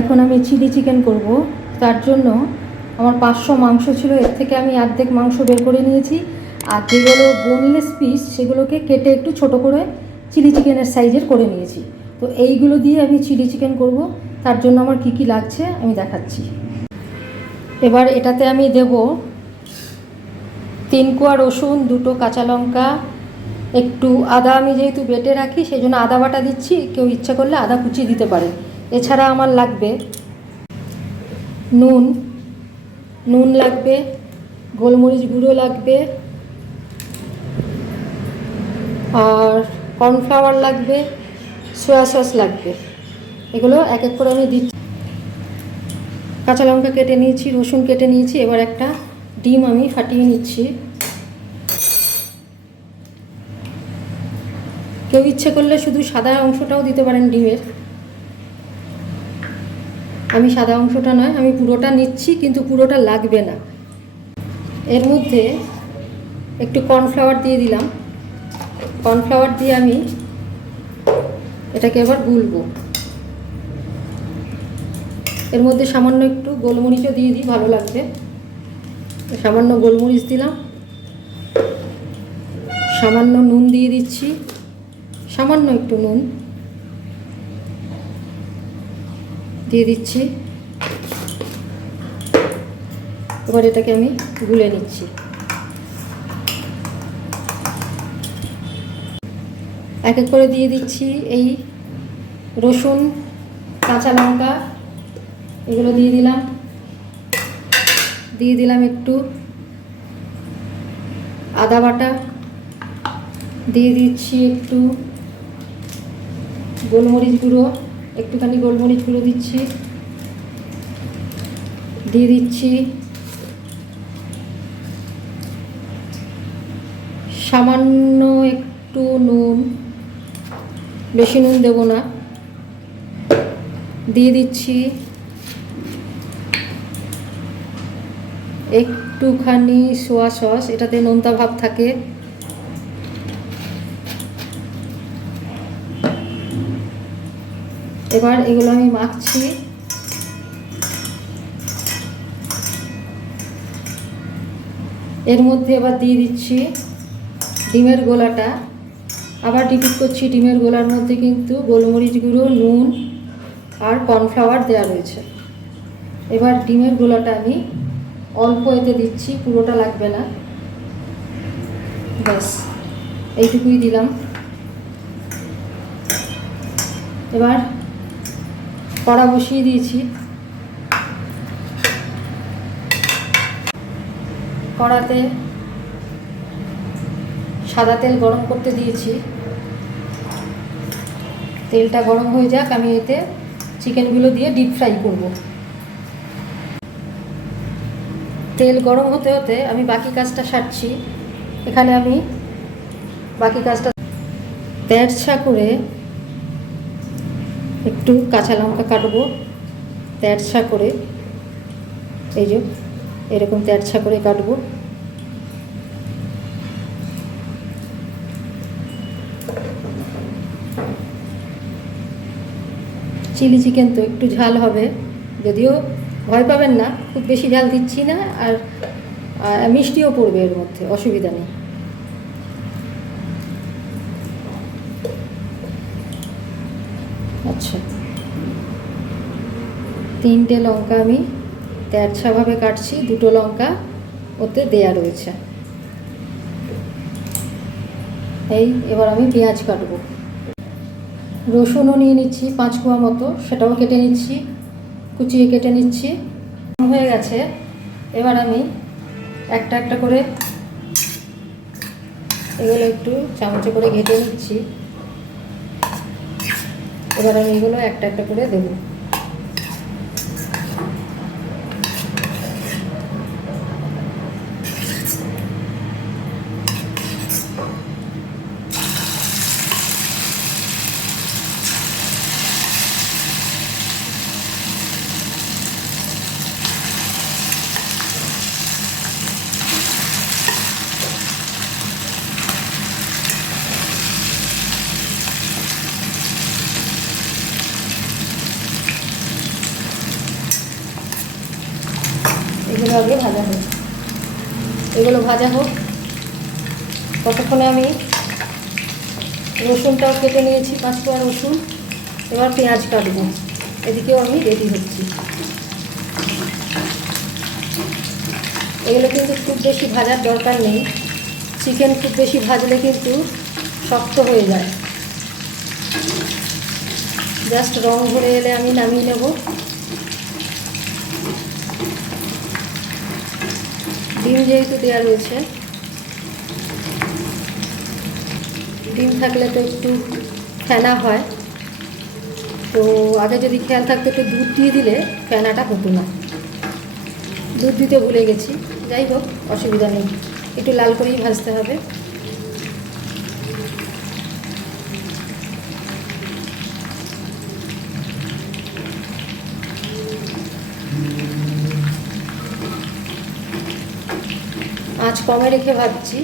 এখন আমি chilli chicken করব। তার জন্য আমার পাঁচশো মাংস ছিল, এর থেকে আমি অর্ধেক মাংস বের করে নিয়েছি। আর যেগুলো বোনলেস পিস সেগুলোকে কেটে একটু ছোট করে চিলি চিকেনের সাইজের করে নিয়েছি। তো এইগুলো দিয়ে আমি চিলি চিকেন করব। তার জন্য আমার কি কি লাগছে আমি দেখাচ্ছি। এবার এটাতে আমি দেব তিন কোয়া রসুন, দুটো কাঁচা লঙ্কা, একটু আদা আমি যেহেতু বেটে রাখি সেই জন্য আদা বাটা দিচ্ছি। কেউ ইচ্ছা করলে আদা কুচি দিতে পারে। এছাড়া আমার লাগবে নুন নুন লাগবে, গোলমরিচ গুঁড়ো লাগবে, আর কর্নফ্লাওয়ার লাগবে, সয়া সস লাগবে। এগুলো এক এক করে আমি দিচ্ছি। কাঁচা লঙ্কা কেটে নিয়েছি, রসুন কেটে নিয়েছি, এবার একটা ডিম আমি ফাটিয়ে নিচ্ছি। কেউ ইচ্ছে করলে শুধু সাদা অংশটাও দিতে পারেন ডিমের। আমি সাদা অংশটা নয়, আমি পুরোটা নিচ্ছি, কিন্তু পুরোটা লাগবে না। এর মধ্যে একটু কর্নফ্লাওয়ার দিয়ে দিলাম। কর্নফ্লাওয়ার দিয়ে আমি এটাকে এবার গুলবো। এর মধ্যে সামান্য একটু গোলমরিচও দিয়ে দিই, ভালো লাগবে। সামান্য গোলমরিচ দিলাম। সামান্য নুন দিয়ে দিচ্ছি। সামান্য একটু নুন। দিয়ে দিচ্ছি। এবার এটাকে আমি গুলে নিচ্ছি। এক এক করে দিয়ে দিচ্ছি এই রসুন, কাঁচা লঙ্কা, এগুলো দিয়ে দিলাম। দিয়ে দিলাম একটু আদা বাটা। দিয়ে দিচ্ছি একটু গোলমরিচ গুঁড়ো। একটুখানি গোলমরিচ গুঁড়ো দিচ্ছি। দিয়ে দিচ্ছি সামান্য একটু নুন, বেশি নুন দেব না। দিয়ে দিচ্ছি একটুখানি সোয়া সস, এটাতে নোনতা ভাব থাকে। এবার এগুলো আমি মাখছি। এর মধ্যে এবার দিয়ে দিচ্ছি ডিমের গোলাটা। আবার রিপিট করছি, ডিমের গোলার মধ্যে কিন্তু গোলমরিচ গুঁড়ো, নুন আর কর্নফ্লাওয়ার দেওয়া রয়েছে। এবার ডিমের গোলাটা আমি অল্প এতে দিচ্ছি, পুরোটা লাগবে না। ব্যাস, এইটুকুই দিলাম। এবার কড়া বসিয়ে দিয়েছি। কড়াতে সাদা তেল গরম করতে দিয়েছি। তেলটা গরম হয়ে যাক, আমি এতে চিকেনগুলো দিয়ে ডিপ ফ্রাই করব। তেল গরম হতে হতে আমি বাকি কাজটা সারছি। এখানে আমি বাকি কাজটা তেরছা করে একটু কাঁচা লঙ্কা কাটবো, তেরছা করে, এই যে, এরকম তেরছা করে কাটবো। চিলি চিকেন তো একটু ঝাল হবে, যদিও ভয় পাবেন না, খুব বেশি ঝাল দিচ্ছি না, আর মিষ্টিও পড়বে এর মধ্যে, অসুবিধা নেই। আচ্ছা। তিনটে লঙ্কা আমি তেরছাভাবে কাটছি, দুটো লঙ্কা ওতে দেয়া রয়েছে। এই, এবার আমি পেঁয়াজ কাটবো। রসুনও নিয়ে নিচ্ছি পাঁচ কোয়া মতো, সেটাও কেটে নিচ্ছি, কুচিয়ে কেটে নিচ্ছি। হয়ে গেছে। এবার আমি একটা একটা করে এগুলো একটু চামচে করে ঘেটে নিচ্ছি। এবার আমি এগুলো একটা একটা করে দেবো। এগুলো আগে ভাজা হোক এগুলো ভাজা হোক। ততক্ষণে আমি রসুনটাও কেটে নিয়েছি পাঁচ কোয়া রসুন। এবার পেঁয়াজ কাটবো। এদিকেও আমি রেডি হচ্ছি। এগুলো কিন্তু খুব বেশি ভাজার দরকার নেই। চিকেন খুব বেশি ভাজলে কিন্তু শক্ত হয়ে যায়। জাস্ট রং ভরে এলে আমি নামিয়ে নেব। ডিম যেহেতু দেওয়া রয়েছে, ডিম থাকলে তো একটু ফেনা হয়। তো আগে যদি খেয়াল থাকতো একটু দুধ দিয়ে দিলে ফেনাটা হতো না। দুধ দিতে ভুলে গেছি। যাই হোক, অসুবিধা নেই। একটু লাল করেই ভাজতে হবে। কমে রেখে ভাবছি।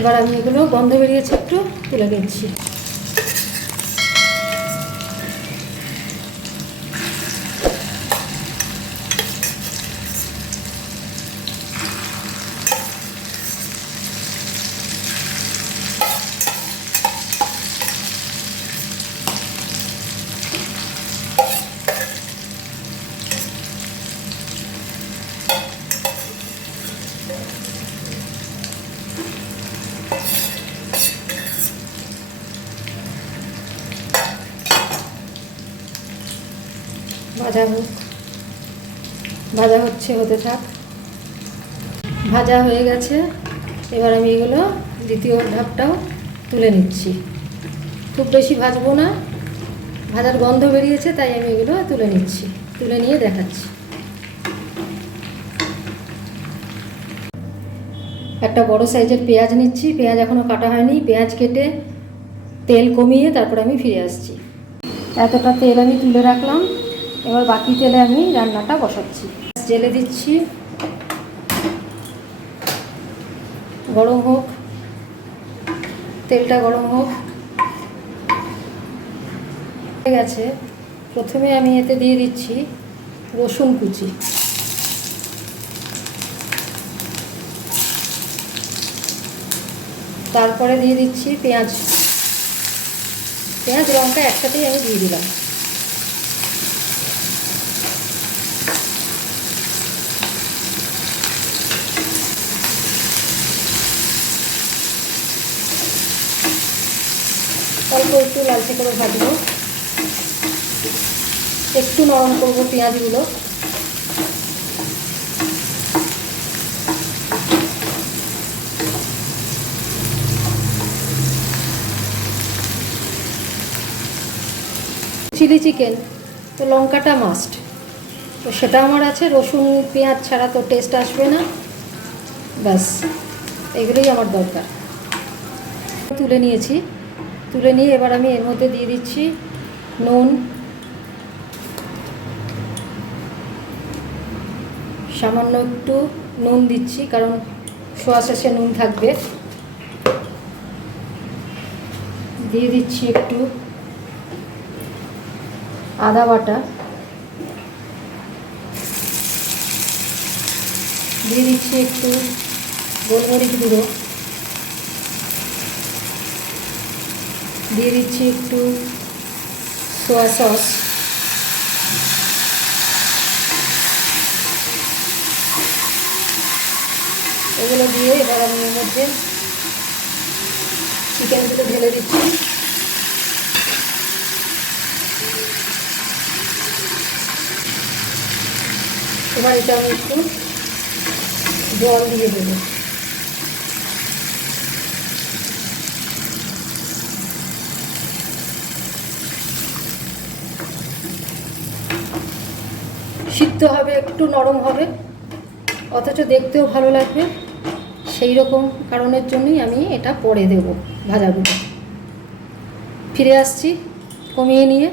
এবার আমি এগুলো বন্ধ বেরিয়েছে একটু তুলে দিচ্ছি ভাজা হোক। ভাজা হচ্ছে, হতে থাক। ভাজা হয়ে গেছে। এবার আমি এগুলো দ্বিতীয় ধাপটাও তুলে নিচ্ছি। খুব বেশি ভাজবো না। ভাজার গন্ধ বেরিয়েছে, তাই আমি এগুলো তুলে নিচ্ছি। তুলে নিয়ে দেখাচ্ছি। একটা বড় সাইজের পেঁয়াজ নিচ্ছি। পেঁয়াজ এখনও কাটা হয়নি। পেঁয়াজ কেটে তেল কমিয়ে তারপর আমি ফিরে আসছি। এতটা তেল আমি তুলে রাখলাম। এবার বাকি তেলে আমি রান্নাটা বসাচ্ছি। জেলে দিচ্ছি। গরম হোক, তেলটা গরম হোক। হয়ে গেছে। প্রথমে আমি এতে দিয়ে দিচ্ছি রসুন কুচি। তারপরে দিয়ে দিচ্ছি পেঁয়াজ। পেঁয়াজ, লঙ্কা একসাথেই আমি দিয়ে দিলাম। অল্প একটু লালচে করে ভাজবো। একটু নরম করব পেঁয়াজগুলো। চিলি চিকেন তো লঙ্কাটা মাস্ট তো সেটা আমার আছে, রসুন, পেঁয়াজ ছাড়া তো টেস্ট আসবে না। ব্যাস, এগুলোই আমার দরকার। তুলে নিয়েছি। তুলে নিয়ে এবার আমি এর মধ্যে দিয়ে দিচ্ছি নুন, সামান্য একটু নুন দিচ্ছি, কারণ সোয়া শেষে নুন থাকবে। দিয়ে দিচ্ছি একটু আদা বাটা। দিয়ে দিচ্ছি একটু গোলমরিচ গুঁড়ো। দিয়ে দিচ্ছি একটু সোয়া সস এগুলো দিয়ে এবার আমি এর মধ্যে চিকেনগুলো ঢেলে দিচ্ছি। এবার এটা আমি একটু জল দিয়ে দেবো। দেখতে হবে, একটু নরম হবে। অথচ দেখতেও ভালো লাগবে। সেই রকম কারণের জন্যই আমি এটা পরে দেব ভাজাগুলো। ফিরে আসছি কমিয়ে নিয়ে।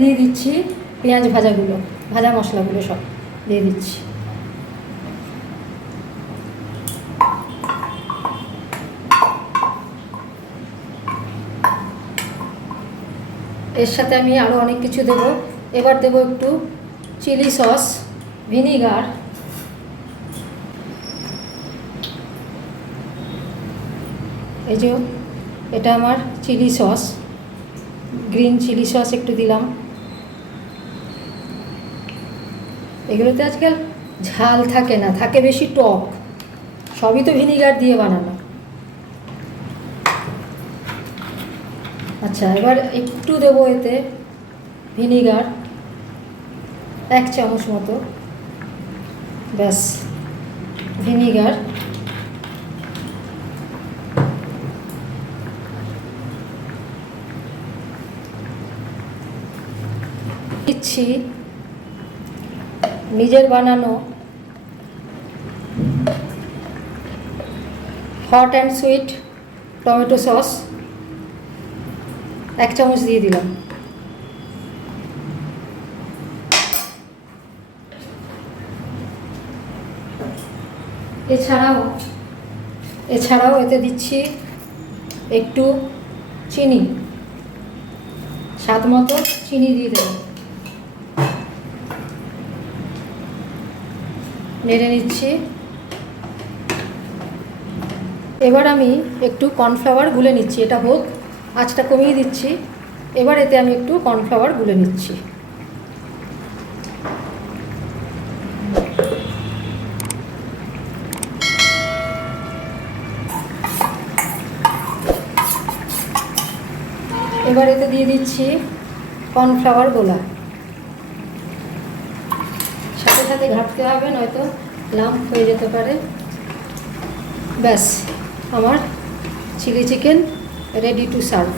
দিয়ে দিচ্ছি পেঁয়াজ ভাজাগুলো, ভাজা মশলাগুলো সব দিয়ে দিচ্ছি। এর সাথে আমি আরও অনেক কিছু দেবো। এবার দেব একটু চিলি সস, ভিনিগার। এই যে, এটা আমার chilli sauce, green chilli sauce একটু দিলাম। এগুলোতে আজকাল ঝাল থাকে না, থাকে বেশি টক। সবই তো ভিনিগার দিয়ে বানানো। আচ্ছা এবার একটু দেবো এতে ভিনিগার, এক চামচ মতো, ব্যাস, ভিনিগার। দিচ্ছি নিজের বানানো hot and sweet tomato sauce এক চামচ দিয়ে দিলাম। এছাড়াও এছাড়াও এতে দিচ্ছি একটু চিনি। স্বাদ মতো চিনি দিয়ে দেবো। নেড়ে নিচ্ছি। এবার আমি একটু কর্নফ্লাওয়ার গুলে নিচ্ছি। এটা হোক, আঁচটা কমিয়ে দিচ্ছি। এবার এতে আমি একটু কর্নফ্লাওয়ার গুলে নিচ্ছি। এবার এতে দিয়ে দিচ্ছি কর্নফ্লাওয়ার গোলা। সাথে সাথে ঘাটতে হবে, নয়তো লাম্প হয়ে যেতে পারে। ব্যাস, আমার chilli chicken ready to serve